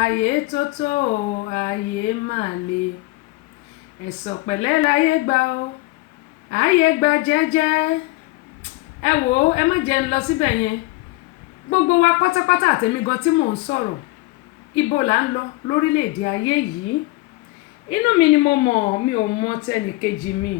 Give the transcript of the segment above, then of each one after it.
ayé tótó o ayé mà le ẹ̀sọ̀ pẹ̀lẹ́ láyé gbà o ayé gbà jẹ́jẹ́. ẹ wò ó ẹ má jẹ́ ń lọ síbẹ̀ yẹn, gbogbo wa pátápátá àtẹ̀mí gan tí mò ń sọ̀rọ̀ ibo là ń lọ lórílẹ̀‐èdè ayé yìí. inú mi ni mo mọ̀, mi ò mọ tẹnìkejì mi.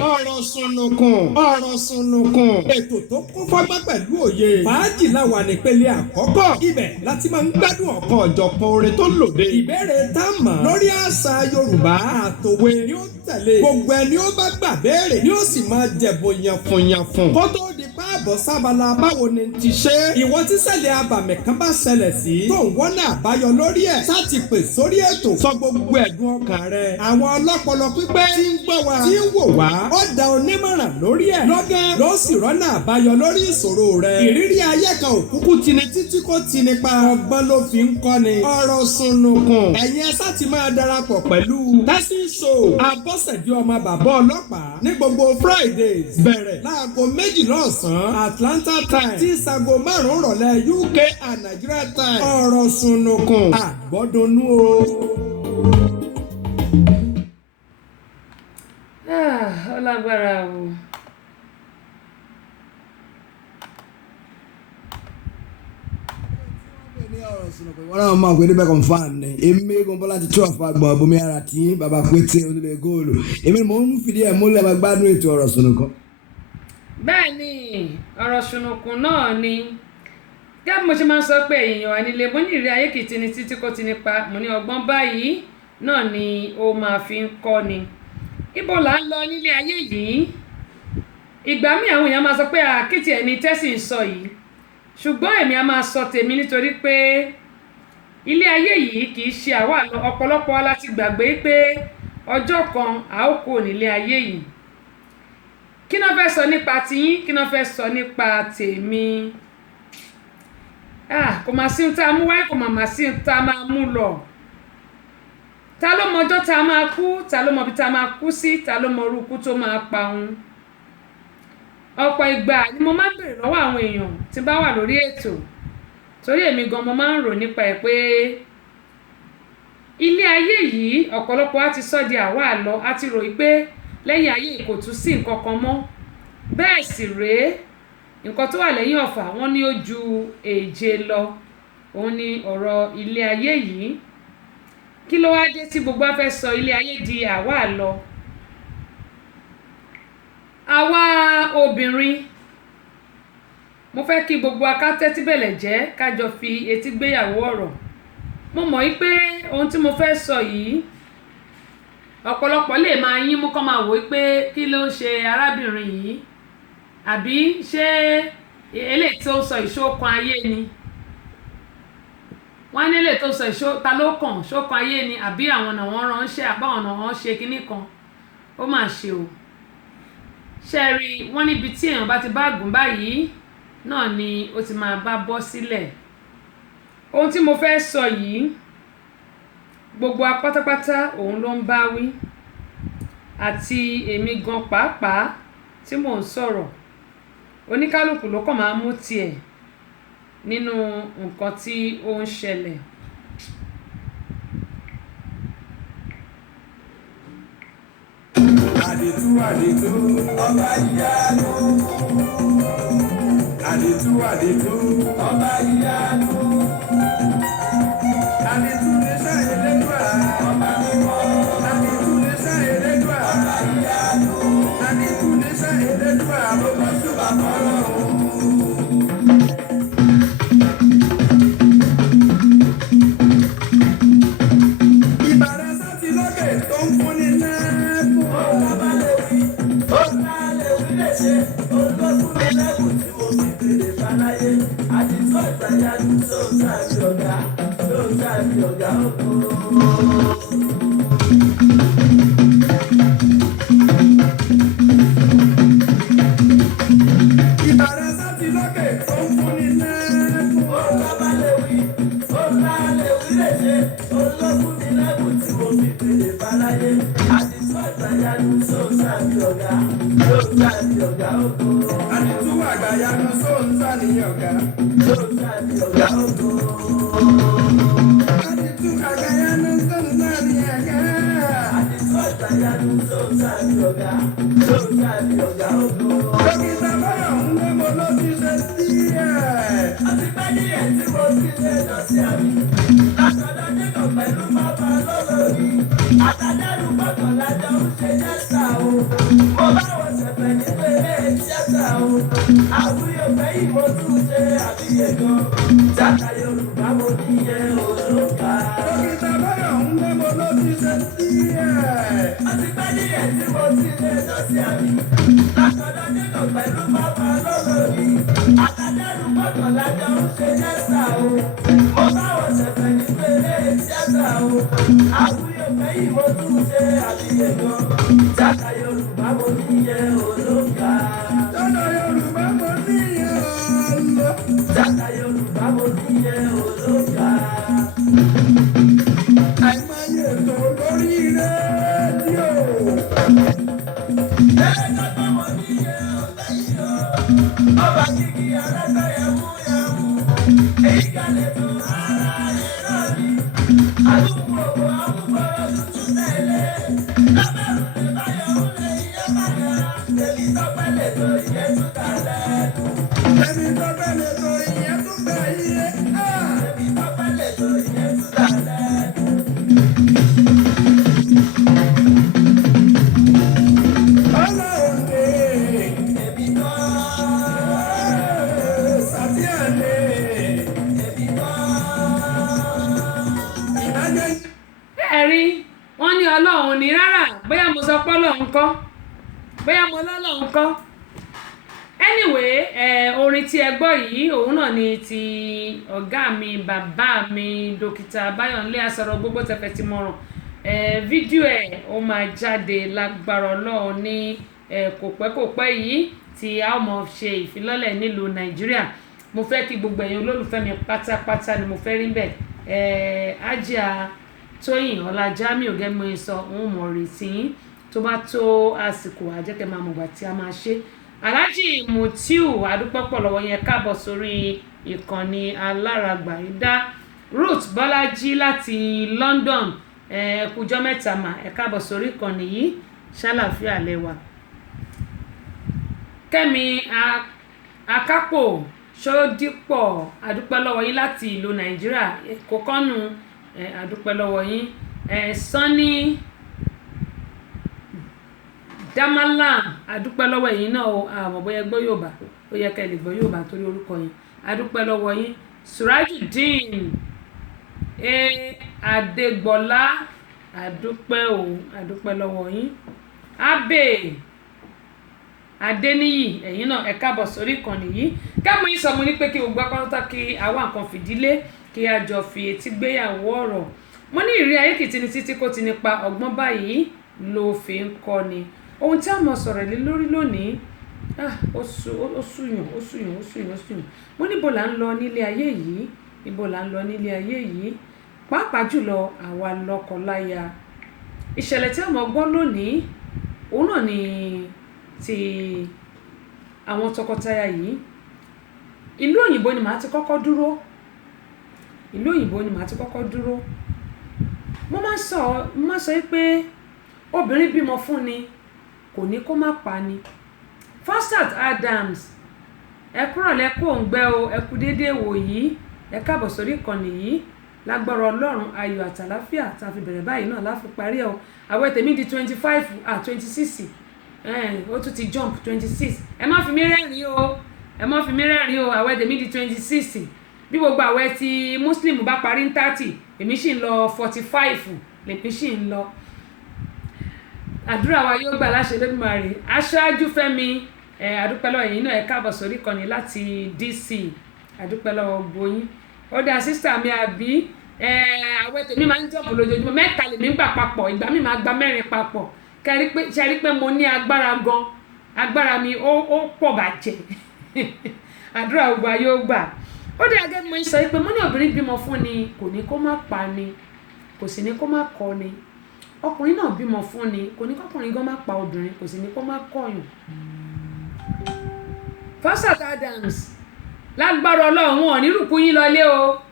ọ̀rọ̀ sùnnùkùn ètò tó kún fọ́gbọ́n pẹ̀lú òye fàájì láwa nípele àkọ́kọ́ ibẹ̀ láti máa ń gbádùn ọ̀kan ọ̀jọ̀kan orin tó lòde ìbéèrè tá a mọ̀ lórí àṣà Yorùbá àtòwe ni ó tẹ̀lé gbogbo ẹni ó bá gbà béèrè ni ó sì máa jẹ̀bùn yànfùnyànfùn kó tó di páàbọ̀ sábàlá báwo ni ti ṣe ìwọ tí ṣẹlẹ̀ abàmì kan bá ṣẹlẹ̀ sí tó ń wọ́nà àbáyọ lórí ẹ̀ sáti pè sórí ètò sọ gbogbo ẹ̀dùn ọkàn rẹ̀ àwọn ọlọ́pọlọ pípẹ́ tí ń gbọ́ wa tí ń wò wá ó da onímọ̀ràn lórí ẹ̀ lọ́gán ló sì rọ́nà àbáyọ lórí ìṣòro rẹ̀ ìrírí ayé kan òkúkú tini títí kò tini pa ọgbọ́n ló fi ń kọ́ni ọ̀rọ̀ sùnnùkùn ẹ̀yin ẹ sáti máa darapọ̀ pẹ̀lú tẹ́sí show Abọ́sẹ̀dé ọmọ bàbá ọlọ́pàá ní gbogbo Fridays bẹ̀rẹ̀ láago 12 ọ̀sán Atlanta time tí sago 5 rọ̀lẹ́ UK and Nigeria time ọ̀rọ̀ sùnnùkùn àgbọ́dúnú o. Ó lágbára o. wọ́n náà máa pè é níbẹ̀ confam ni èmi kò bọ́lá ti tú ọ̀fà gbọ̀n bomi ara tí bàbá pété onílé góòlù èmi ni mò ń fìdí ẹ̀ múlẹ̀ máa gbádùn ètò ọ̀rọ̀ sùnnùkùn. bẹ́ẹ̀ ni ọ̀rọ̀ sùnnùkùn náà ni gẹ́gẹ́ mo ṣe máa ń sọ pé èèyàn ànílé mo ní ìrírí ayé kìí tini títí kò ti nípa mo ní ọgbọ́n báyìí náà ni ó máa fi ń kọ́ ni. ibo là ń lọ nílé ayé yìí ìgbà míì àwọn èèyàn máa sọ pé àkìtì ẹni tẹ́sí ń sọ yìí ṣùgbọ́n èmi a máa sọ tèmi nítorí pé ilé ayé yìí kì í ṣe àwa lọ ọ̀pọ̀lọpọ̀ wa láti gbàgbé pé ọjọ́ kan a ó kó nílé ayé yìí. kí náà fẹ́ sọ nípa tiyín, kí náà fẹ́ sọ nípa tèmi. kò máa sí tá a mú wáyé, kò máa sí tá a máa mú lọ. ta ló mọ ọjọ́ tá a máa kú, ta ló mọ ibi tá a máa kú sí, ta ló mọ irú ikú tó máa pa òun. ọ̀pọ̀ ìgbà ni mo máa ń bèrè lọ́wọ́ àwọn èèyàn tí bá wà lórí ètò torí èmi gan mo máa ń rò nípa ẹ̀ pé ilé ayé yìí ọ̀pọ̀lọpọ̀ á ti sọ di àwa àlọ́ á ti rò pé lẹ́yìn ayé kò tún sí nǹkan kan mọ́. bẹ́ẹ̀ sì rèé nǹkan tó wà lẹ́yìn ọ̀fà wọ́n ní ó ju èje lọ. òun ni ọ̀rọ̀ ilé ayé yìí. kí ló wá dé tí gbogbo á fẹ́ sọ ilé ayé di àwa àlọ́? àwa obìnrin mo fẹ́ kí gbogbo akátẹ́tí bẹ̀lẹ̀ jẹ́ kájọ fi etí gbéyàwó ọ̀rọ̀. mo mọ̀ pé ohun tí mo fẹ́ sọ yìí ọ̀pọ̀lọpọ̀ lè máa yín mú kọ́ máa wò pé kí ló ń ṣe arábìnrin yìí, àbí ṣé eléyìí tó sọ ìṣókan ayé ni. wọ́n ní eléyìí tó sọ ta ló kàn ṣókan ayé ni àbí àwọn ọ̀nà wọn ránṣẹ́ àbáwọn ọ̀nà wọn ṣe kinní kan. ó mà ṣe o. ṣe rí wọ́n níbi tí èèyàn bá ti bá gùn báyìí náà ni ó ti máa bá bọ́ sílẹ̀. ohun tí mo fẹ́ sọ yìí gbogbo apátápátá òun ló ń bá wí, àti èmi gan pàápàá tí mò ń sọ̀rọ̀. oníkálùkù ló kàn máa mú tiẹ̀ nínú nǹkan tí ó ń ṣẹlẹ̀. àdìtú ọba ìyanu àdìtú ọba ìyanu àdìtú lè ṣàyè lẹ́dùá ọba mímọ́ àdìtú lè ṣàyè lẹ́dùá ọba ìyanu àdìtú lè ṣàyè lẹ́dùá ọba ṣùgbọ́n fọlọ́. ìbàrẹ̀ sátì lókè tó ń fúnni lẹ́kùn ọ̀la bá lè wí ọ̀la lè wí lè ṣe olókùn mi lẹ́kùn tí mo fi tèrè fáláyé àdìtú ìgbàyàjú tó ń sáàbì ọ̀gá ọkọ̀. ìbàrẹ̀ sátì lókè tó ń fúnni lẹ́kùn ọ̀la bá lè wí lè ṣe olókùn mi lẹ́kùn tí mo fi tèrè fáláyé àdìtú ìgbàyàjú tó ń sáàbì ọ̀gá ọkọ̀. àdìtú àgbàyanu tó ń sàníyàn ọ̀gá. Ọ̀gá ògo. Àdìtú àgàyanu sọ̀rọ̀ náà ní àgá. Àdìtú àgàyanu sọ̀rọ̀ náà ní ọ̀gá. Sọ̀rọ̀ náà ní ọ̀gá ògo. Dókítà báyọ̀ ń gbé mo ló ti ṣe sí ẹ̀. Àti pé ní ẹ̀ tí mo ti lè lọ sí àmì. Àtọ̀dọ̀ nínú pẹ̀lú bàbá lọ́lọ́rí. Àtàdẹ́rù gbọ́dọ̀ lájọ ń ṣe jẹ́sà o. Mo bá wọn ṣẹ̀fẹ̀ ní pélé jẹ́sà o. Àwùyọ̀ fẹ́ yìí mo tún ṣe àbíyè gan. Jákà Yorùbá mo ní yẹ òṣòkà. Dókítà báyọ̀ ń gbé mo ló ti ṣe sí ẹ̀. Àti pé ní ẹ̀ tí mo ti lè lọ sí àmì. Àtọ̀dọ̀ nínú pẹ̀lú bàbá lọ́lọ́rí. Àtàdẹ́rù gbọ́dọ̀ lájọ ń ṣe jẹ́sà o. Mo bá wọn ṣẹ̀fẹ̀ ní pélé jẹ́sà o. Àwùyọ̀ fẹ́ yìí mo tún ṣe àbíyè gan. Jákà Yorùbá mo ní yẹ òṣòkà. Jákà Yorùbá mo ní yẹ òṣòkà. Jákà Yorùbá mo ní yẹ òṣòkà. Àìmáyé ètò lórí rédíò. Ẹ̀ẹ́dá tó mo ní yẹ òṣòkà. Ọba kìkì alágbá yẹ̀wù yẹ̀wù. Èyí kalẹ̀ tó ara rẹ̀ náà ni. Àdúgbò ògbó àwùjọ tuntun tẹ̀lé. Lábẹ́rù ní báyọ̀ ń lé iye bàjẹ́. Èmi tó pẹ́lẹ̀ tó iye tún kalẹ̀. Èmi tó pẹ́lẹ̀ tó iye tún bẹ̀ iye. Èmi tó pẹ́lẹ̀ tó iye tún kalẹ̀. Ọlọ́run lè. Èmi tó. Sàtíà lè. Èmi tó. Ìdájọ́. ẹ rí wọ́n ní ọlọ́run ní rárá bóyá mo sọ pé ọlọ́run kọ́ bóyá mo lọ́lọ́run kọ́ anyway orin tí ẹ gbọ́ yìí òun náà ni ti ọ̀gá mi bàbá mi dókítà Báyọ̀nlé Asọ̀rọ̀ Gbogbo Tẹ̀fẹ̀ tí mo ràn fídíò ẹ̀ ó máa jáde lágbára ọlọ́run ní kò pẹ́ yìí tí a ó mọ̀ ṣe ìfilọ́lẹ̀ nílùú Nàìjíríà mo fẹ́ kí gbogbo ẹ̀yin olólùfẹ́ mi pátápátá ni mo fẹ́ rí bẹ́ẹ̀ Àjíà Tóyìn Ọlájámì ògẹ́mọ ìsọ òun mọ̀ retí yín tó bá tó àsìkò àjẹkẹ́ máa mọ̀gbà tí a máa ṣe Alhaji Mutiu adúpẹ́pọ̀ lọ́wọ́ yẹn káàbọ̀ sórí ìkànnì aláràgbà ìdá Ruth Bọ́lájí láti London ẹ̀kújọ́ mẹ́ta mà ẹ káàbọ̀ sórí ìkànnì yìí ṣàlàfíà lẹ́wà Kẹ́mi Akápò Ṣódípọ̀ adúpẹ́ lọ́wọ́ yín láti ìlú Nàìjíríà Èkó kọ́nù adúpẹ́ lọ́wọ́ yín Sunny Damalam adúpẹ́ lọ́wọ́ yín náà àmọ́ bóyá gbọ́ Yorùbá ó yẹ kẹ́ lè gbọ́ Yorùbá torí orúkọ yín adúpẹ́ lọ́wọ́ yín Surajudeen Adégbọlá adúpẹ́ lọ́wọ́ yín Abe Adéníyì ẹ̀yin náà ẹ káàbọ̀ sórí ìkànnì yìí káàmù yín sọ mo ní pé kí gbogbo akọ́ńtà kí àwa nǹkan fìdílé kí a jọ fi etí gbéyàwó ọ̀rọ̀ mo ní ìrírí ayé kìtìní títí kò ti nípa ọgbọ́n báyìí ló fi ń kọ́ ni ohun tí a mọ̀ sọ̀rọ̀ lé lórí lónìí ó súyàn mo níbo là ń lọ nílé ayé yìí pàápàá jùlọ àwa lọ́kọláya ìṣẹ̀lẹ̀ tí a mọ̀ gbọ́ lónìí òun náà ni ti àwọn tọkọtaya yìí ìlú òyìnbó ni màá ti kọ́kọ́ dúró mo máa sọ pé obìnrin bímọ fún ni kò ní kó má pa ni Faustat Adams ẹ kúrò lẹ́kọ̀ọ́ òǹgbẹ́ o ẹ kú déédéé wò yìí ẹ káàbọ̀ sórí ìkànnì yìí lágbára Ọlọ́run ayọ̀ àtàláfíà tá a fi bẹ̀rẹ̀ báyìí náà láfi parí ẹ̀ o àwẹ̀ tèmi di 26 ó tún ti jump 26 ẹ má fi mí rẹ́rìn o àwẹ̀ tèmi di 26 bí gbogbo àwẹ̀ tí Muslim bá parí ní 30 èmi sì ń lọ 45 lèmi sì ń lọ àdúrà wa yóò gbà láṣẹ Olódùmarè aṣáájú Fẹ́mi àdúpẹ́ lọ́wọ́ yín náà ẹ káàbọ̀ sórí ìkànnì láti DC àdúpẹ́ lọ́wọ́ gbóyún ó dá sísítà mi àbí àwẹ̀ tèmi máa ń jọ̀pọ̀ lójoojúmọ́ mẹ́ta lèmi ń gbà papọ̀ ìgbà mi máa gba 4 papọ̀ ṣe rí pé mo ní agbára gan agbára mi ó pọ̀ bàjẹ́ àdúrà gbogbo yóò gbà ó dé agẹ́ mo ń sọ pé mo ní obìnrin bímọ fún ni kò ní kó má pa ni kò sì ní kó má kọ ni ọkùnrin náà bímọ fún ni kò ní kọkùnrin gan má pa obìnrin kò sì ní kó má kọyàn Faustat Adams lágbára Ọlọ́run wọn ò ní rùkú yín lọlé o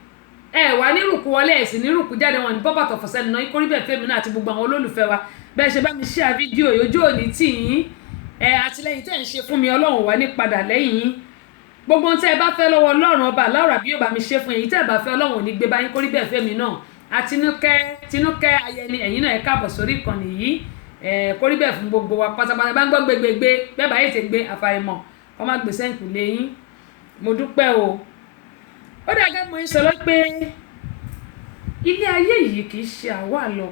ẹ wà ní rùkú wọlé ẹ sì ní rùkú jáde wọn ní bọ́bàtọ̀ fọ̀sẹ́ni náà ikú rí bẹ́ẹ̀ fẹ́mi náà àti gbogbo àwọn olólùfẹ́ wa bẹ́ẹ̀ ṣe bá mi share fídíò ojú òní tì yín àtìlẹ́yìn tẹ́ ń ṣe fún mi Ọlọ́run wà ní padà lẹ́yìn yín gbogbo tẹ́ ẹ bá fẹ́ lọ́wọ́ Ọlọ́run ọba aláwọ̀ bí yóò bá mi ṣe fún yín tẹ́ ẹ bá fẹ́ Ọlọ́run ò ní gbé bá yín kó rí bẹ́ẹ̀ fẹ́mi náà Tinúkẹ́ Ayẹni ẹ̀yin náà ẹ káàbọ̀ sórí ìkànnì yìí kó rí bẹ́ẹ̀ fún gbogbo wa pátápátá bá ń gbọ́ gbégbégbé bẹ́ẹ̀ bá yìí ti gbé àfàìmọ̀ kọ́ má gbèsè ìkùlé yín mo dúpẹ́ o ó dàgẹ́ mo ń sọ lọ pé ilé ayé yìí kì í ṣe àwa lọ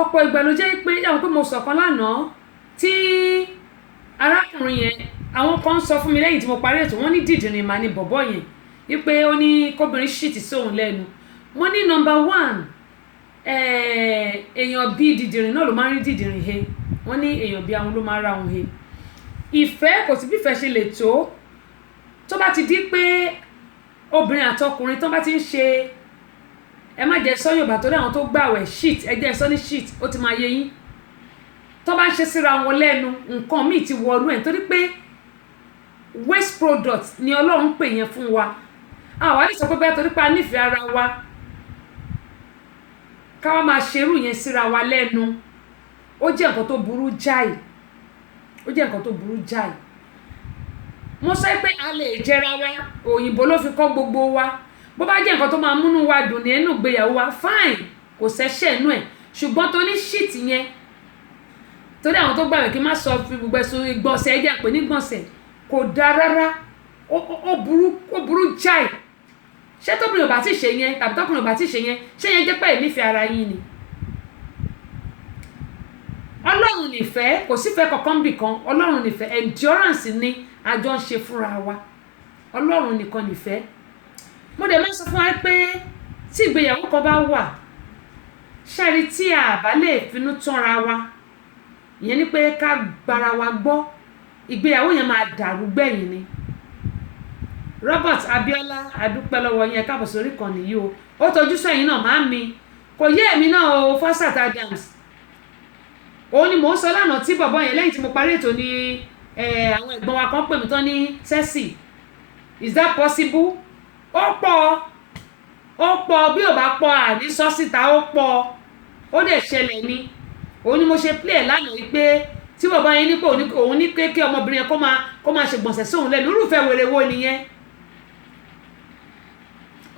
ọ̀pọ̀ ìgbà ló jẹ́ pé àwọn pé mo sọ̀kan lánàá tí arákùnrin yẹn àwọn kan sọ fún mi lẹ́yìn tí mo parí ètò wọ́n ní dìdìrín mà ní bọ̀bọ̀ yẹn wípé ó ní kóbìnrin ṣìtì sóhun lẹ́nu wọ́n ní number one èèyàn bíi dìdìrín náà ló máa ń rí dìdìrín he wọ́n ní èèyàn bíi àwọn ló máa ń ra òun he ìfẹ́ kò sí bí ìfẹ́ ṣe lè tó bá ti di pé obìnrin àtọkùnrin tó bá ti ń ṣe ẹ má jẹ́ sọ Yorùbá torí àwọn tó gbàwẹ̀ shit ẹ jẹ́ sọ ní shit ó ti máa yé yín tó bá ń ṣe síra wọn lẹ́nu nǹkan míì ti wọnú ẹ̀ torí pé waste product ni Ọlọ́run pè yẹn fún wa àwa lè sọ pé bẹ́ẹ̀ torí pé a nífẹ̀ẹ́ ara wa káwa máa ṣerú yẹn síra wa lẹ́nu ó jẹ́ nǹkan tó burú jáì mo sọ pé a lè jẹra wa òyìnbó ló fi kọ́ gbogbo wa bó bá jẹ́ nǹkan tó máa múnú wa dùn ní ẹnu ìgbéyàwó wa fine kò ṣẹ̀ṣẹ̀ nú ẹ̀ ṣùgbọ́n tó ní shit yẹn torí àwọn tó gbàgbé kí n má sọ fi gbogbo ẹ̀sùn ìgbọ̀nsẹ̀ ẹ̀jẹ̀ pé ní gbọ̀nsẹ̀ kò dáa rárá ó burú jáì ṣé tóbìnrin ò bá ti ṣe yẹn tàbí tókùnrin ò bá ti ṣe yẹn ṣé yẹn jẹ́ pé ìnífẹ̀ẹ́ ara yín ni Ọlọ́run nífẹ̀ẹ́ kò sífẹ̀ẹ́ kankan bì kan Ọlọ́run nífẹ̀ẹ́ endurance ni àjọ ń ṣe fúnra wa Ọlọ́run nìkan nífẹ̀ẹ́ mo dẹ̀ máa sọ fún wa pé tí ìgbéyàwó kan bá wà ṣáàrí tí a bá lè finú tánra wa ìyẹn ni pé ká gbára wa gbọ́ ìgbéyàwó yẹn máa dàrú gbẹ̀yìn ni Robert Abiola adúpẹ́ lọ́wọ́ yẹn káàbọ̀ sórí kan nìyí o ó tọ́jú sẹ́yìn náà máa ń mi kò yé èmi náà o Fawzat Adams òun ni mò ń sọ lánàá tí bọ̀bọ̀ yẹn lẹ́yìn tí mo parí ètò ni àwọn ẹ̀gbọ́n wa kan pè mí tán ní sẹ́sì is that possible ó pọ̀ bí ò bá pọ̀ àní sọ síta ó pọ̀ ó dẹ̀ ṣẹlẹ̀ ni òun ni mo ṣe play lánàá wípé tí bọ̀bọ̀ yẹn nípò òun ní pé kí ọmọbìnrin yẹn kó máa ṣègbọ̀nsẹ̀ sóhun lẹ́nu irúfẹ́ wèrè wo nìyẹn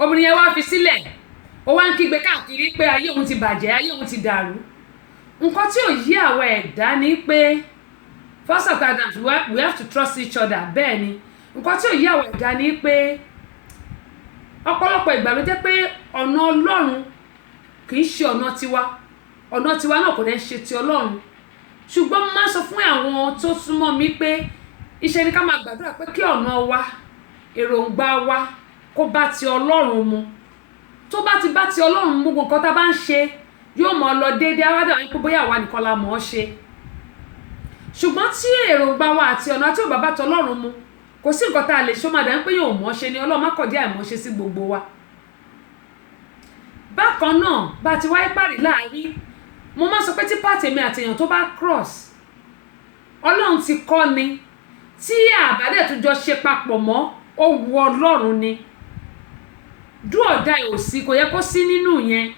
obìnrin yẹn wá fi sílẹ̀ ó wá ń kígbe káàkiri pé ayé òun ti bàjẹ́ ayé òun ti dàrú nǹkan tí ò yí àwọn ẹ̀dá ni pé Fawzat Adams we have to trust each other bẹ́ẹ̀ ni nǹkan tí ò yí àwọn ẹ̀dá ni pé ọ̀pọ̀lọpọ̀ ìgbà ló jẹ́ pé ọ̀nà Ọlọ́run kì í ṣe ọ̀nà tiwa náà kò dẹ̀ ṣe ti Ọlọ́run ṣùgbọ́n mo máa sọ fún àwọn tó súnmọ́ mi pé iṣẹ́ ni ká máa gbàdúrà pé kí ọ̀nà wa èròǹgbà wa kó bá ti Ọlọ́run mu tó bá ti bá ti Ọlọ́run mu gbogbo nǹkan tá a bá ń ṣe yóò mọ̀ lọ déédéé awádà wípé bóyá àwa nìkan la mọ̀ ọ́ ṣe ṣùgbọ́n tí èròǹgbà wa àti ọ̀nà tí ò bá bá ti Ọlọ́run mu kò sí nǹkan tá a lè ṣó máa dà ń pé yóò mọ̀ ọ́ ṣe ni Ọlọ́run má kọjá àìmọ̀ ṣe sí gbogbo wa bákan náà bá ti wáyé pàrí láàrin mo máa sọ pé tí pàtì èmi àtèèyàn tó bá cross Ọlọ́run ti kọ́ ni tí àbádẹ́ tó jọ ṣe papọ̀ mọ́ ó wu Ọlọ́run ni do or die ò sí kò yẹ kó sí nínú yẹn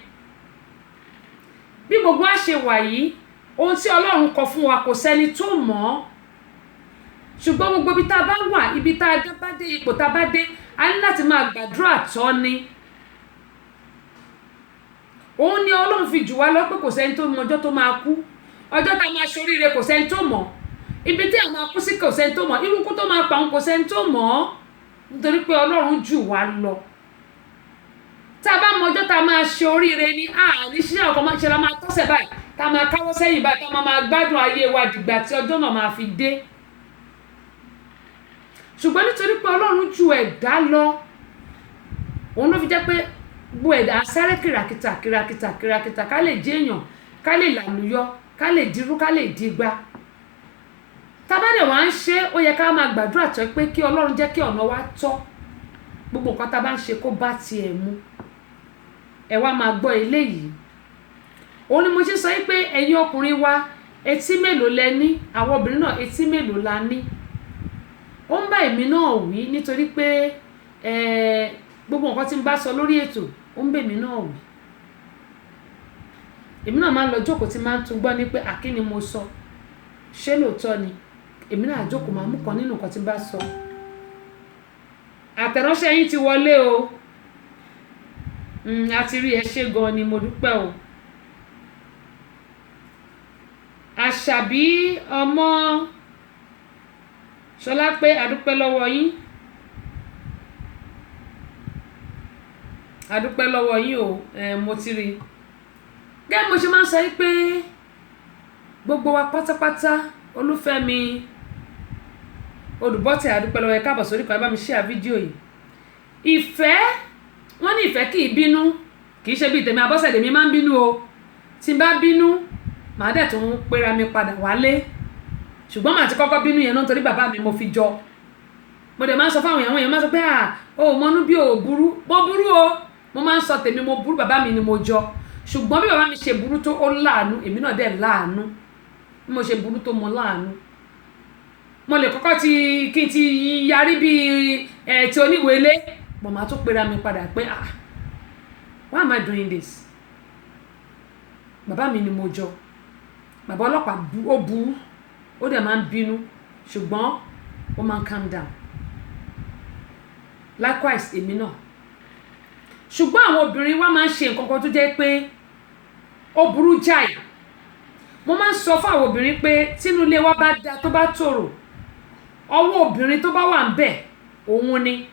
bí gbogbo á ṣe wà yìí ohun tí Ọlọ́run kọ fún wa kò sẹ́ni tó mọ̀ ọ́ ṣùgbọ́n gbogbo ibi tá a bá wà ibi tá a bá dé ipò tá a bá dé a ní láti máa gbàdúrà tọ́ ni òun ni Ọlọ́run fi jù wá lọ pé kò sẹ́ni tó mọ ọjọ́ tó máa kú ọjọ́ tá a máa ṣoríire kò sẹ́ni tó mọ̀ ibi tí a máa kú sí kò sẹ́ni tó mọ̀ irú kú tó máa pa òun kò sẹ́ni tó mọ̀ nítorí pé Ọlọ́run jù wá lọ tá a bá mọ ọjọ́ tá a máa ṣe oríire ní àní ṣíṣe ọkọ̀ máa ṣe la máa tọ́sẹ̀ báyìí tá a máa káwọ́ sẹ́yìn báyìí tá a máa gbádùn ayé wa dìgbà tí ọjọ́ náà máa fi dé ṣùgbọ́n nítorí pé Ọlọ́run ju ẹ̀dá lọ òun ló fi jẹ́ pé gbogbo ẹ̀dá sáré kìràkìtà ká lè jẹ́ èèyàn ká lè làlùyọ ká lè dirú ká lè digba tábàdẹ̀ wá ń ṣe ó yẹ ká máa gbàdúrà tó pé kí Ọlọ́run jẹ́ kí ọ̀nà wa tọ́ gbogbo nǹkan tá a bá ń ṣe kó bá tiẹ̀ mu ẹ wá máa gbọ́ eléyìí òun ni mo ṣe sọ pé ẹ̀yin ọkùnrin wa etí mélòó lẹ ní àwọn obìnrin náà etí mélòó la ní ó ń bá èmi náà wí nítorí pé gbogbo nǹkan tí n bá sọ lórí ètò ó ń bá èmi náà wí. Èmi náà máa ń lọ jókòó tí máa ń tún gbọ́ ní pé àkíni mo sọ ṣé lóòótọ́ ni, èmi náà jókòó máa mú kan nínú nǹkan tí n bá sọ. Àtẹ̀ránṣẹ́ yín ti wọlé o, a ti rí ẹ ṣé gan ni mo dúpẹ́ o. Àṣàbí ọmọ Ṣọlá pé adúpẹ́ lọ́wọ́ yín, adúpẹ́ lọ́wọ́ yín o, mo ti rí. Gẹ́gẹ́ mo ṣe máa ń sọ pé gbogbo wa pátápátá Olúfẹ́mi Odùbọ́tẹ̀ adúpẹ́ lọ́wọ́ ẹ káàbọ̀ sórí kan, ẹ bá mi share fídíò yìí. Ìfẹ́, wọ́n ní ìfẹ́ kì í bínú, kì í ṣe bí tèmi Abọ́sẹ̀dé mi máa ń bínú o. Tí n bá bínú màá dẹ̀ tún pera mi padà wálé, ṣùgbọ́n màá ti kọ́kọ́ bínú yẹn náà nítorí bàbá mi mo fi jọ. Mo dẹ̀ máa ń sọ fáwọn èèyàn máa ń sọ pé o ò mọnú bí o ò burú, mo burú o, mo máa ń sọ tèmi mo burú, bàbá mi ni mo jọ. Ṣùgbọ́n bí bàbá mi ṣe burú tó ó láàánú, èmi náà dẹ̀ láàánú. Bí mo ṣe burú tó mo láàánú. Mo lè kọ́kọ́ kí n ti yarí bí ti oníwèélé, mo máa tún pera mi padà pé why am I doing this? Bàbá mi ni mo jọ. Bàbá ọlọ́pàá ó burú, ó dẹ̀ máa ń bínú, ṣùgbọ́n ó máa ń calm down. Likewise èmi náà. Ṣùgbọ́n àwọn obìnrin wa máa ń ṣe nǹkan kan tó jẹ́ pé ó burú jáì. Mo máa ń sọ fún àwọn obìnrin pé tínú ilé wa bá da tó bá tòrò, ọwọ́ obìnrin tó bá wà ń bẹ̀ òun ni.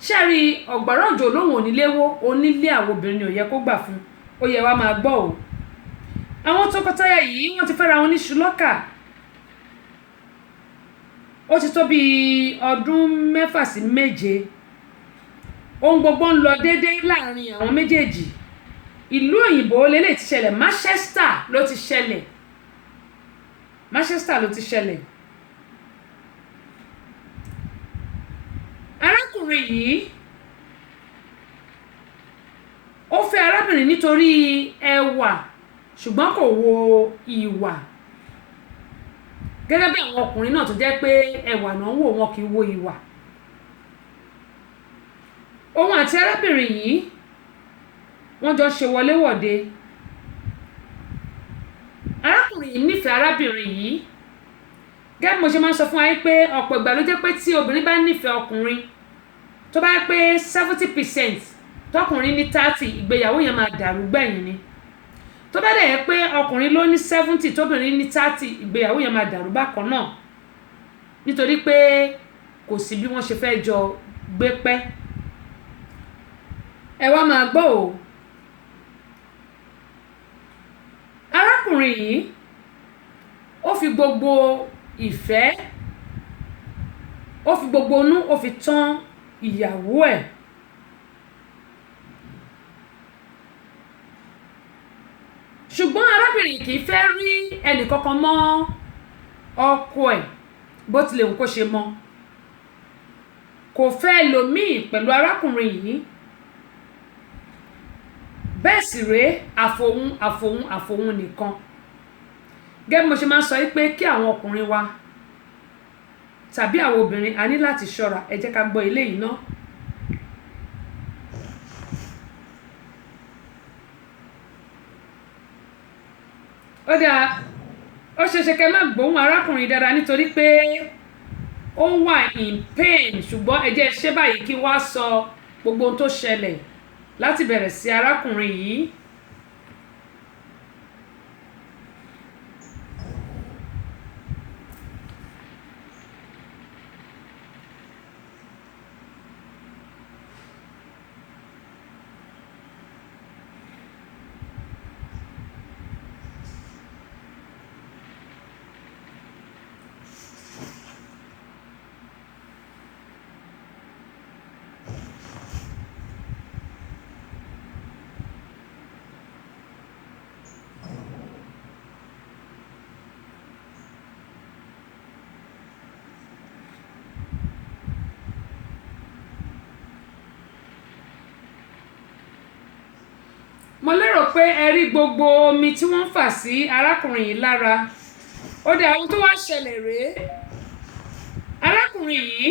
Ṣẹ́rí ọ̀gbàrá òjò lóhùn oníléwó, onílé àwọn obìnrin ni ò yẹ kó gbà fún, ó yẹ wá máa gbọ́ o. Àwọn tọkọtaya yìí wọ́n ti fẹ́ra wọn ní ṣùlọ́kà. Ó ti tó bí ọdún 6 sí 7. Ohun gbogbo ń lọ déédéé láàrin àwọn méjèèjì. Ìlú òyìnbó lélẹ̀ ti ṣẹlẹ̀, Manchester ló ti ṣẹlẹ̀. Manchester ló ti ṣẹlẹ̀. Arákùnrin yìí ó fẹ́ arábìnrin nítorí ẹwà, ṣùgbọ́n kò wo ìwà. Gẹ́gẹ́ bí àwọn ọkùnrin náà tó jẹ́ pé ẹwà náà wò, wọn kì í wo ìwà. Òun àti arábìnrin yìí wọ́n jọ ṣe wọléwọ̀de. Arákùnrin yìí nífẹ̀ẹ́ arábìnrin yìí. Gẹ́gẹ́ bí mo ṣe máa ń sọ fún wa pé ọ̀pọ̀ ìgbà ló jẹ́ pé tí obìnrin bá nífẹ̀ẹ́ ọkùnrin tó bá yẹ pé 70% tọkùnrin ní 30, ìgbéyàwó yẹn máa dàrú gbẹ̀yìn ni. Tó bá dẹ̀ yẹ pé ọkùnrin ló ní 70 tóbìnrin ní 30, ìgbéyàwó yẹn máa dàrú bákan náà, nítorí pé kò sí bí wọ́n ṣe fẹ́ jọ gbé pẹ́. Ẹ wá máa gbọ́ o. Arákùnrin yìí ó fi gbogbo ìfẹ́, ó fi gbogbo inú, ó fi tán ìyàwó ẹ̀. Ṣùgbọ́n arábìnrin kì í fẹ́ rí ẹnì kankan mọ́ ọkọ ẹ̀ bó tilẹ̀ wù kó ṣe mọ́. Kò fẹ́ ẹlòmíì pẹ̀lú arákùnrin yìí. Bẹ́ẹ̀ sì rèé àfòun nìkan. Gẹ́gẹ́ bí mo ṣe máa ń sọ pé kí àwọn ọkùnrin wa tàbí àwọn obìnrin a ní láti ṣọ́ra. Ẹ jẹ́ ká gbọ́ eléyìí ná. Ó dáa, ó ṣeéṣe kẹ́ má gbóhùn arákùnrin dáadáa nítorí pé ó wà in pain, ṣùgbọ́n ẹ jẹ́ ṣe báyìí kí wá sọ gbogbo ohun tó ṣẹlẹ̀ láti bẹ̀rẹ̀ sí arákùnrin yìí. Mo lérò pé ẹ rí gbogbo omi tí wọ́n fà sí arákùnrin yìí lára. Ó dá ohun tó wá ṣẹlẹ̀ rèé. Arákùnrin arákùnrin yìí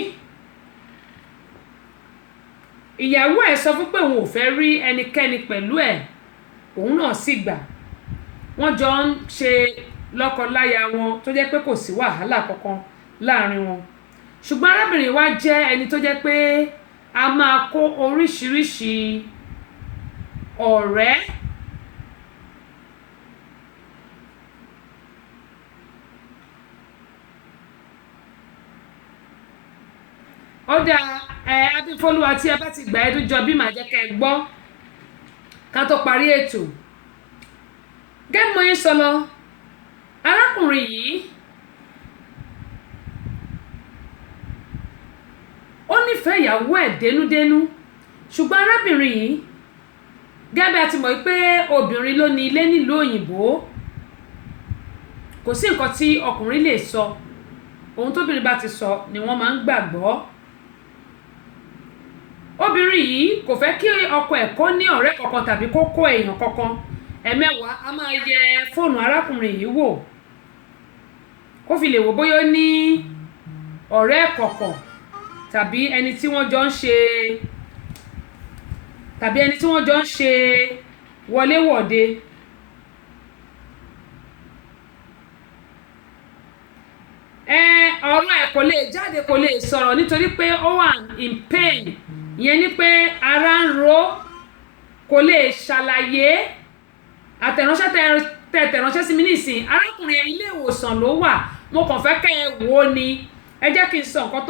ìyàwó ẹ̀ sọ fún pé òun ò fẹ́ rí ẹnikẹ́ni pẹ̀lú ẹ̀ òun náà sì gbà wọ́n jọ ń ṣe lọ́kọláya wọn tó jẹ́ pé kò sí wàhálà kankan láàrin wọn ṣùgbọ́n arábìnrin wa jẹ́ ẹni tó jẹ́ pé a máa kó oríṣiríṣi ọ̀rẹ́ ó dáa Abífọ́lúwa tí ẹ bá ti gbà ẹdún jọ bí màá jẹ́ kẹ́ ẹ gbọ́ ká tó parí ètò gẹ́gẹ́ mo yín sọ lọ arákùnrin yìí ó nífẹ̀ẹ́ ìyàwó ẹ̀ dénúdénú ṣùgbọ́n arábìnrin yìí gẹ́gẹ́ bí a ti mọ̀ pé obìnrin ló ní ilé nílùú òyìnbó kò sí nǹkan tí ọkùnrin lè sọ ohun tóbìnrin bá ti sọ ni wọ́n máa ń gbàgbọ́ obìnrin yìí kò fẹ́ kí ọkọ ẹ̀ kó ní ọ̀rẹ́ kankan tàbí kó kó èèyàn kankan ẹ̀mẹ́wàá a máa yẹ fóònù arákùnrin yìí wò kó fi lè wò bóyá ó ní ọ̀rẹ́ kọ̀ọ̀kan tàbí ẹni tí wọ́n jọ ń ṣe wọléwọ̀de ọ̀rọ̀ ẹ̀ kò lè jáde kò lè sọ̀rọ̀ nítorí pé ó wà in pain ìyẹn ni pé ara ń ro kò lè ṣàlàyé àtẹ̀ránṣẹ́ tẹ̀ránṣẹ́ sí mi nísìn arákùnrin ilé ìwòsàn ló wà mo kàn fẹ́ kẹ́ ẹ wò ó ni ẹ jẹ́ kí n sọ nǹkan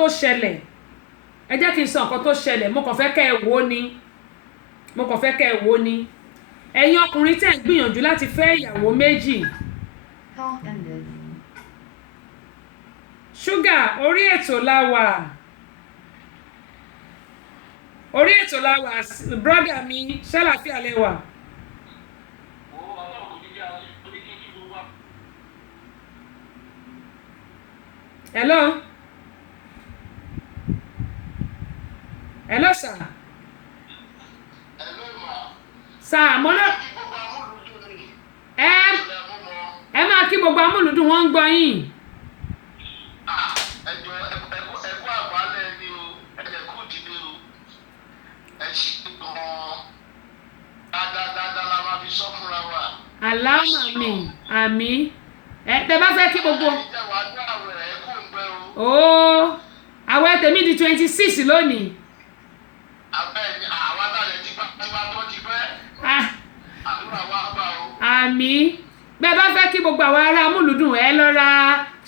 tó ṣẹlẹ̀ mo kàn fẹ́ kẹ́ ẹ wò ó ni ẹ̀yin ọkùnrin tẹ̀ ń gbìyànjú láti fẹ́ ìyàwó méjì ṣúgà orí ètò la wà brọ́dà mi ṣàlàfíà lẹ́wà. Hello sir. Sir mo lọ ẹ máa kí gbogbo amúlùdùn wọn ń gbọ́ yín. Aláwọ̀ àmì tẹ bá fẹ́ kí gbogbo àwẹ̀ tèmi di 26 lónìí. Àmì bẹ́ẹ̀ bá fẹ́ kí gbogbo àwọn ará amúlùdùn ẹ lọ ra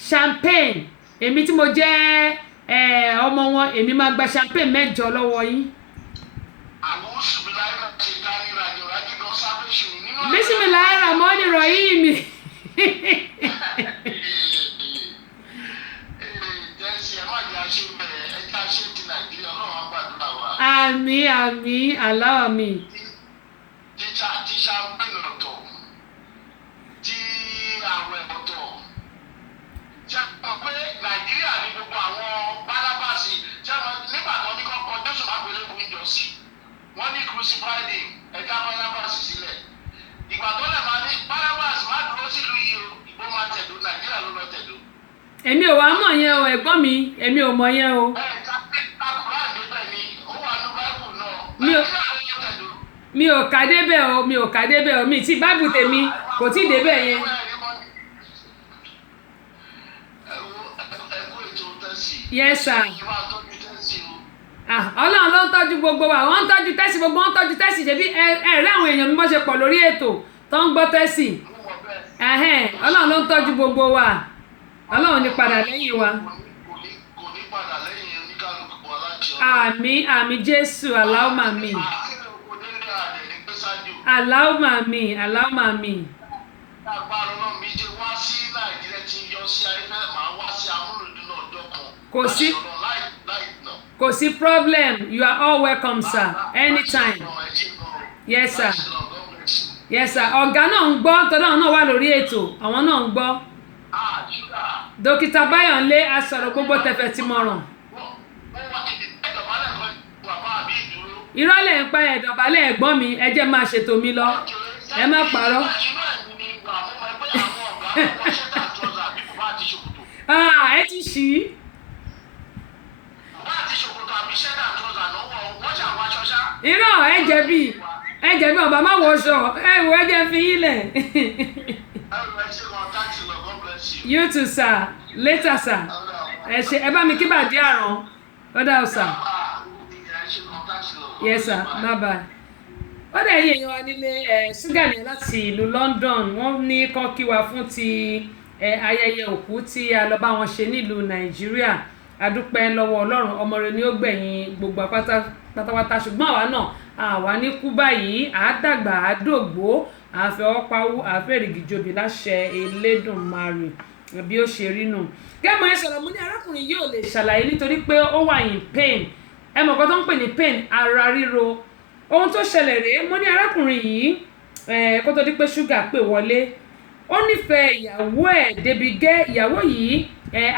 champagne èmi tí mo jẹ́ ọmọ wọn èmi máa gba champagne 8 lọ́wọ́ yín. Bismillahirrahmanirrahim. Àmín Allah mi. Wọ́n ní crucified ẹ̀ka Barnabas sílẹ̀ ìgbà tó lè máa ní Barnabas má dúró sílùú yìí o ìbò máa tẹ̀dó Nàìjíríà ló lọ tẹ̀dó. Èmi ò wá mọ̀ yẹn o ẹ̀gbọ́n mi èmi ò mọ̀ yẹn o. Àkùrá àdébẹ̀ ni ó wà ní báìbù náà mi ò kà débẹ̀ o mi tí báìbù tèmi kò tí débẹ̀ yẹn. Yes sir. Ọlọ́run ló ń tọ́jú gbogbo wa wọ́n ń tọ́jú tẹ́sì gbogbo wọ́n ń tọ́jú tẹ́sì ṣebí ẹ̀rẹ́ àwọn èèyàn mi bọ́ ṣe pọ̀ lórí ètò tó ń gbọ́ tẹ́sì Ọlọ́run ló ń tọ́jú gbogbo wa Ọlọ́run ní padà lẹ́yìn wa. Àmín Jésù Allahumma àmín Allahumma àmín Allahumma àmín. Kò sí problem you are all welcome sir anytime. Yes sir. Ọ̀gá náà ń gbọ́ tọ́lá náà wà lórí ètò àwọn náà ń gbọ́. Dókítà Báyọ̀nlé asọ̀rọ̀ gbogbo tẹ̀fẹ̀ tí mọ̀ràn. Ìrọ̀lẹ́ ń pa ẹ̀dọ̀bálẹ̀ ẹ̀gbọ́n mi ẹ jẹ́ máa ṣètò mi lọ ẹ má parọ́. Ẹ ti ṣí. irọ́ ẹ jẹ̀bi ọba má wọṣọ ẹ wọ ẹ jẹ́ fi yín lẹ̀. You too sir later sir ẹ ṣe ẹ bá mi kí bàdí àrùn ọ̀dà ọ̀sà yes sir bye bye. ó dẹ̀ yí èèyàn wa nílé ṣúgà ní láti ìlú London wọ́n ní kán kí wa fún ti ayẹyẹ òkú tí a lọ bá wọn ṣe nílùú Nàìjíríà adúpẹ́ lọ́wọ́ Ọlọ́run ọmọ rẹ̀ ni ó gbẹ̀yìn gbogbo pátápátá ṣùgbọ́n àwa náà àwa ní kú báyìí àádàgbà àádògbó àfẹ́wọ́pawú àfẹ́rìgìjòbí láṣẹ Elédùmarè bí ó ṣe rí nù. gẹ́gẹ́ bó sọ̀rọ̀ mú ní arákùnrin yìí ò lè ṣàlàyé nítorí pé ó wà in pain ẹ mọ̀ nǹkan tó ń pè ní pain ara ríro ohun tó ṣẹlẹ̀ rèé mo ní arákùnrin yìí kó tó di pé ṣúgà pè wọlé ó nífẹ̀ẹ́ ìyàwó ẹ̀ débi gẹ́ ìyàwó yìí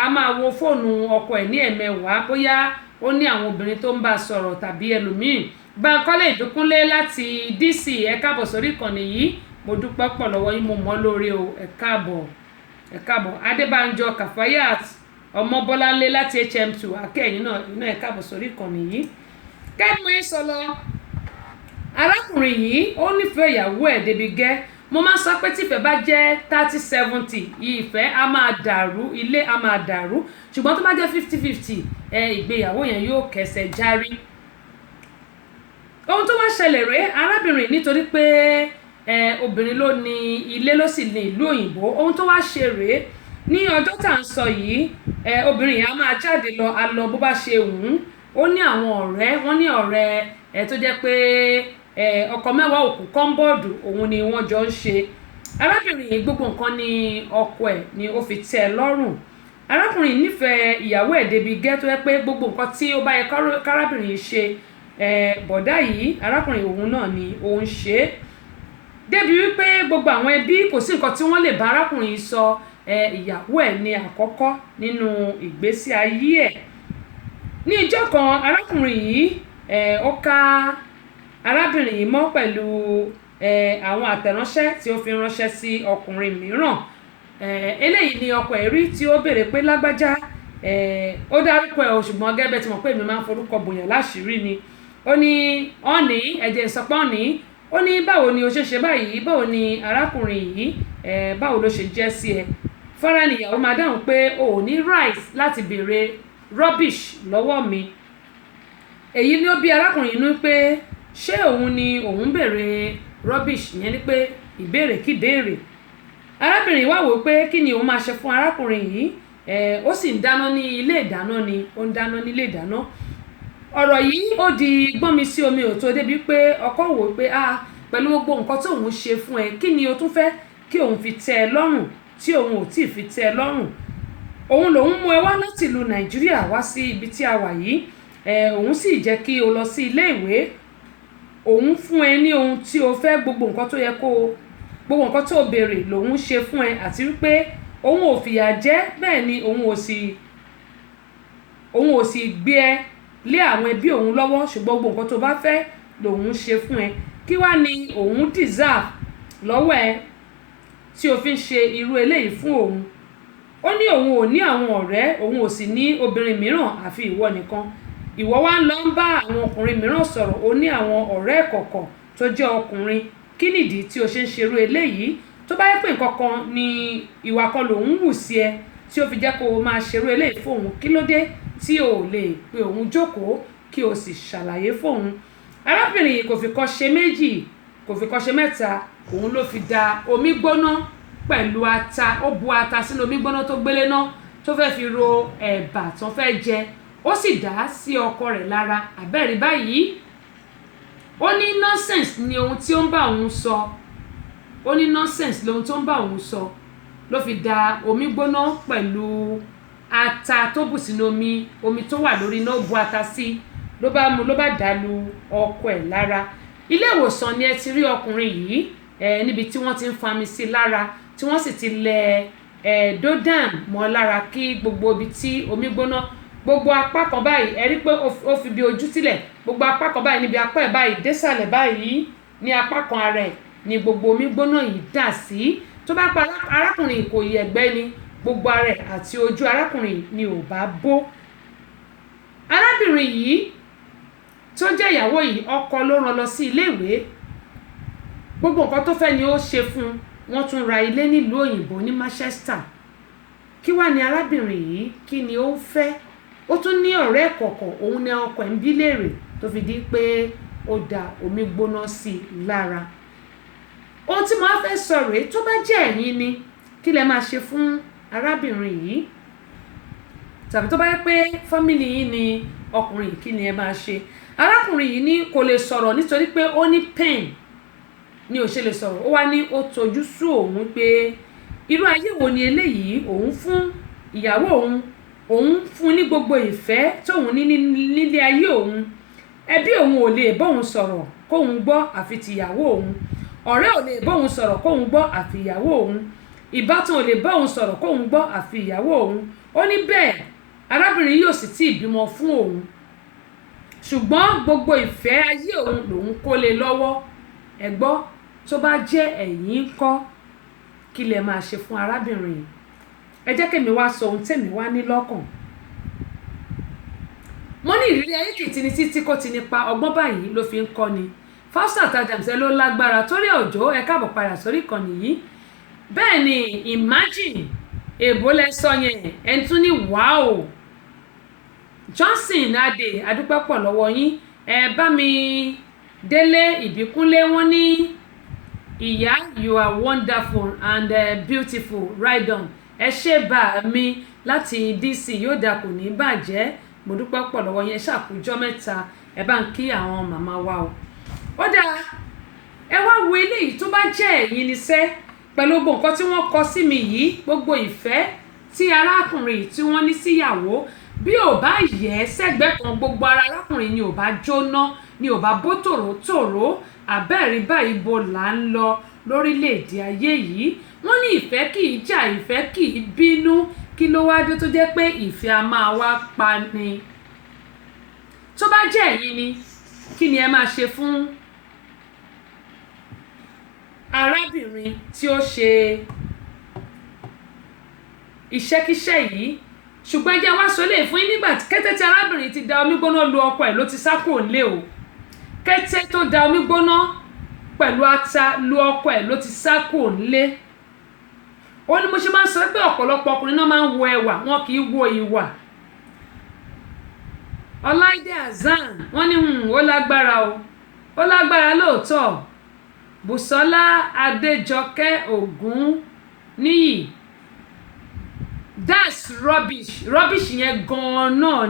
a máa wo fóònù ọkọ ẹ̀ ní ẹ̀mẹwàá bóyá ó ní àwọn obìnrin tó ń bá a sọ̀rọ̀ tàbí ẹlòmíì. Bánkọ́lé Ìdúkúnlé láti DC ẹ káàbọ̀ sórí ìkànnì yìí mo dúpẹ́ pọ̀ lọ́wọ́ yín mo mọ́ lórí o ẹ káàbọ̀ Adébánjọ Kàfáyàt Ọmọbọ́láńlé láti HM2 akẹ́yìn náà ẹ káàbọ̀ sórí ìkànnì yìí. kẹ́mi sọ lọ arákùnrin yìí ó nífẹ̀ẹ́ ìyàwó ẹ̀ débi gẹ́ mo máa ń sọ pé tífẹ̀ bá jẹ́ 30-70 ìfẹ́ á máa dàrú ilé á máa dàrú ṣùgbọ́n tó bá jẹ́ 50-50 ìgbéyàwó yẹn yóò kẹsẹ̀ járí. ohun tó wá ṣẹlẹ̀ rèé arábìnrin nítorí pé obìnrin ló ní ilé ló sì ní ìlú òyìnbó ohun tó wá ṣe rèé ní ọjọ́ tá à ń sọ yìí obìnrin yẹn á máa jáde lọ a lọ bó bá ṣe wù ú ó ní àwọn ọ̀rẹ́ wọ́n ní ọ̀rẹ́ tó jẹ́ pé ọkọ mẹ́wàá òkú kọ́ńbọ́ọ̀dù òun ni wọ́n jọ ń ṣe arábìnrin yìí gbogbo nǹkan ní ọkọ ẹ̀ ni ó fi tẹ́ ẹ lọ́rùn arákùnrin nífẹ̀ẹ́ ìyàwó ẹ̀ débi gẹ́ tó yẹ pé gbogbo nǹkan tí ó bá yẹ kárábìnrin yìí ṣe bọ̀dá yìí arákùnrin òun náà ni òun ṣe é débi wípé gbogbo àwọn ẹbí kò sí nǹkan tí wọ́n lè bá arákùnrin yìí sọ ìyàwó ẹ̀ ní àkọ́kọ́ nínú ìgbésí ayé ẹ̀ ní ìjọ́ kan arákùnrin yìí ó ká arábìnrin yìí mọ́ pẹ̀lú àwọn àtẹ̀ránṣẹ́ tí ó fi ránṣẹ́ sí ọkùnrin mìíràn eléyìí ni ọkọ ẹ̀ rí tí ó béèrè pé lágbájá ó dárúkọ ẹ̀ ṣùgbọ́n gẹ́gẹ́ tí mo pé mi máa ń forúkọ bòyàn láṣìírí ni ó ní ọ̀nì ẹ̀jẹ̀ ìsọpọ̀ ọ̀nì ó ní báwo ni o ṣe ṣe báyìí báwo ni arákùnrin yìí báwo ló ṣe jẹ́ sí ẹ fọ́nrán nìyàwó máa dáhùn pé o ò ní right láti béèrè rubbish lọ́wọ́ mi èyí ni ó bí arákùnrin inú pé ṣé òun ni òun béèrè rubbish ìyẹn ni pé ìbéèrè kí béèrè arábìnrin wá wò pé kí ni òun máa ṣe fún arákùnrin yìí ó sì ń dáná ní ilé ìdáná ni ó ń dáná ní ilé ìdáná ọ̀rọ̀ yìí ó di gbọ́n mi sí omi ò tó débi pé ọkọ wò pé pẹ̀lú gbogbo nǹkan tí òun ṣe fún ẹ kí ni o tún fẹ́ kí òun fi tẹ́ ẹ lọ́rùn tí òun ò tíì fi tẹ́ ẹ lọ́rùn òun lòun mú ẹ wá láti ìlú Nàìjíríà wá sí ibi tí a wà yìí òun sì jẹ́ kí o lọ sí ilé ìwé òun fún ẹ ní ohun tí o fẹ́ gbogbo nǹkan tó yẹ kó gbogbo nǹkan tó béèrè lòun ṣe fún ẹ àti wípé òun ò fìyà jẹ bẹ́ẹ̀ ni òun ò sì gbé ẹ lé àwọn ẹbí òun lọ́wọ́ ṣùgbọ́n gbogbo nǹkan tó bá fẹ́ lòun ṣe fún ẹ kí wá ni òun deserve lọ́wọ́ ẹ tí o fi ń ṣe irú eléyìí fún òun ó ní òun ò ní àwọn ọ̀rẹ́ òun ò sì ní obìnrin mìíràn àfi ìwọ nìkan ìwọ wá ń lọ ń bá àwọn ọkùnrin mìíràn sọ̀rọ̀ ó ní àwọn ọ̀rẹ́ kọ̀ọ̀kan tó jẹ́ ọkùnrin kí nìdí tí o ṣe ń ṣerú eléyìí tó bá yẹ pé nǹkan kan ni ìwà kan lòun wù sí ẹ tí ó fi jẹ́ kó o máa ṣerú eléyìí fóun kí ló dé tí o lè pe òun jókòó kí o sì ṣàlàyé fóun arábìnrin yìí kò fi kọ́ ṣe méjì kò fi kọ́ ṣe mẹ́ta òun ló fi da omi gbóná pẹ̀lú ata ó bu ata sínú omi gbóná tó gbélé náà tó fẹ́ fi ro ẹ̀bà tó fẹ́ jẹ ó sì dá sí ọkọ rẹ̀ lára àbẹ́rí báyìí ó ní nonsense ni ohun tí ó ń bá òun sọ ó ní nonsense lóhun tó ń bá òun sọ ló fi da omi gbóná pẹ̀lú ata tó bù sínú omi tó wà lórí náà bu ata sí ló bá dàlú ọkọ ẹ̀ lára ilé ìwòsàn ni ẹ ti rí ọkùnrin yìí níbi tí wọ́n ti ń fami sí lára tí wọ́n sì ti lẹ dodan mọ́ lára kí gbogbo ibi tí omi gbóná gbogbo apá kan báyìí ẹ rí pé ó fi bí ojú sílẹ̀ gbogbo apá kan báyìí níbi apá ẹ̀ báyìí désàlẹ̀ báyìí ní apá kan ara ẹ̀ ni gbogbo omi gbóná yìí dà sí tó bá pa arákùnrin kò yẹ ẹ̀gbẹ́ ni gbogbo ara ẹ̀ àti ojú arákùnrin ni ò bá bó arábìnrin yìí tó jẹ́ ìyàwó yìí ọkọ ló rán lọ sí iléèwé gbogbo nǹkan tó fẹ́ ni ó ṣe fún un wọ́n tún ra ilé nílùú òyìnbó ní Manchester kí wá ní arábìnrin yìí kí ni ó ń fẹ́ ó tún ní ọ̀rẹ́ kọ̀ọ̀kọ̀ òun ni ọkọ ẹ̀ ń bí léèrè tó fi di pé ó da omi gbóná sí i lára ohun tí mo á fẹ́ sọ rèé tó bá jẹ́ ẹ̀yin ni kí lẹ máa ṣe fún arábìnrin yìí tàbí tó bá yẹ pé fámìlì yìí ni ọkùnrin yìí kí ni ẹ máa ṣe arákùnrin yìí ní kò lè sọ̀rọ̀ nítorí pé ó ní pain ni ò ṣe lè sọ̀rọ̀ ó wá ní ó tojú sú òun pé irú ayé wo ni eléyìí òun fún ìyàwó òun fún ní gbogbo ìfẹ́ tóun ní nílé ayé òun ẹbí òun ò lè bóun sọ̀rọ̀ kóun gbọ́ àfi tìyàwó òun ọ̀rẹ́ ò lè bóun sọ̀rọ̀ kóun gbọ́ àfi ìyàwó òun ìbátan ò lè bóun sọ̀rọ̀ kóun gbọ́ àfi ìyàwó òun ó ní bẹ́ẹ̀ arábìnrin yóò sì tí ì bímọ fún òun ṣùgbọ́n gbogbo ìfẹ́ ayé òun lòun kó lé lọ́wọ́ ẹ gbọ́ tó bá jẹ́ ẹ̀yin kọ́ kí lẹ máa ṣe fún arábìnrin yìí ẹ jẹ́ kémi wá sọ ohun tèmi wá ní lọ́kàn mo ní ìrírí ayé kìí tini títí kó ti nípa ọgbọ́n báyìí ló fi ń kọ́ni Faustat Adams ló lágbára torí òjò ẹ káàbọ̀ padà sórí ìkànnì yìí bẹ́ẹ̀ ni imagine èbó lẹ sọ yẹn ẹni tún ní wàá Johnson Adé adúpẹ́ pọ̀ lọ́wọ́ yín ẹ bá mi Délé Ìbíkúnlé wọn ní ìyá you are wonderful and beautiful right on ẹ ṣe bá mi láti DC yóò dà kò ní bàjẹ́ mo dúpẹ́ pọ̀ lọ́wọ́ yẹn ṣàkójọ́ mẹ́ta ẹ bá ń kí àwọn màmá wa o ó dáa ẹ wá wo eléyìí tó bá jẹ́ ẹ̀yin níṣẹ́ pẹ̀lú gbogbo nǹkan tí wọ́n kọ sí mi yìí gbogbo ìfẹ́ tí arákùnrin tí wọ́n ní síyàwó bí ò bá yẹ sẹ́gbẹ́ kan gbogbo ara arákùnrin ni ò bá jóná ni ò bá bó tòrótòró àbẹ́ẹ̀rí báyìí bo là ń lọ lórílẹ̀‐èdè ayé yìí wọ́n ní ìfẹ́ kì í jà ìfẹ́ kì í bínú kí ló wá dé tó jẹ́ pé ìfẹ́ a máa wá pa ni tó bá jẹ́ ẹ̀yin ni kí ni ẹ máa ṣe fún arábìnrin tí ó ṣe iṣẹ́kíṣẹ́ yìí ṣùgbọ́n ẹjẹ́ wá sọ lè fún yín nígbà kété tí arábìnrin ti da omi gbóná lu ọkọ ẹ̀ ló ti sá kúrò nílé o kété tó da omi gbóná pẹ̀lú ata lu ọkọ ẹ̀ ló ti sá kúrò nílé ó ní mo ṣe máa ń sọ pé ọ̀pọ̀lọpọ̀ ọkùnrin náà máa ń wo ẹwà wọn kì í wo ìwà Ọláìdé Hasan wọ́n ní ó lágbára o ó lágbára lóòótọ́ Bùsọ́lá Adéjọkẹ́ Ògúnníyì that's rubbish yẹn gan-an náà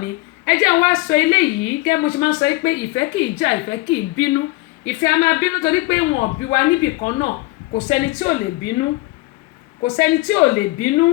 ni ẹ jẹ́ wá sọ eléyìí kẹ́ mo ṣe máa ń sọ pé ìfẹ́ kì í jà ìfẹ́ kì í bínú ìfẹ́ a máa bínú torí pé wọn bí wa níbì kan náà kò sẹ́ni tí ò lè bínú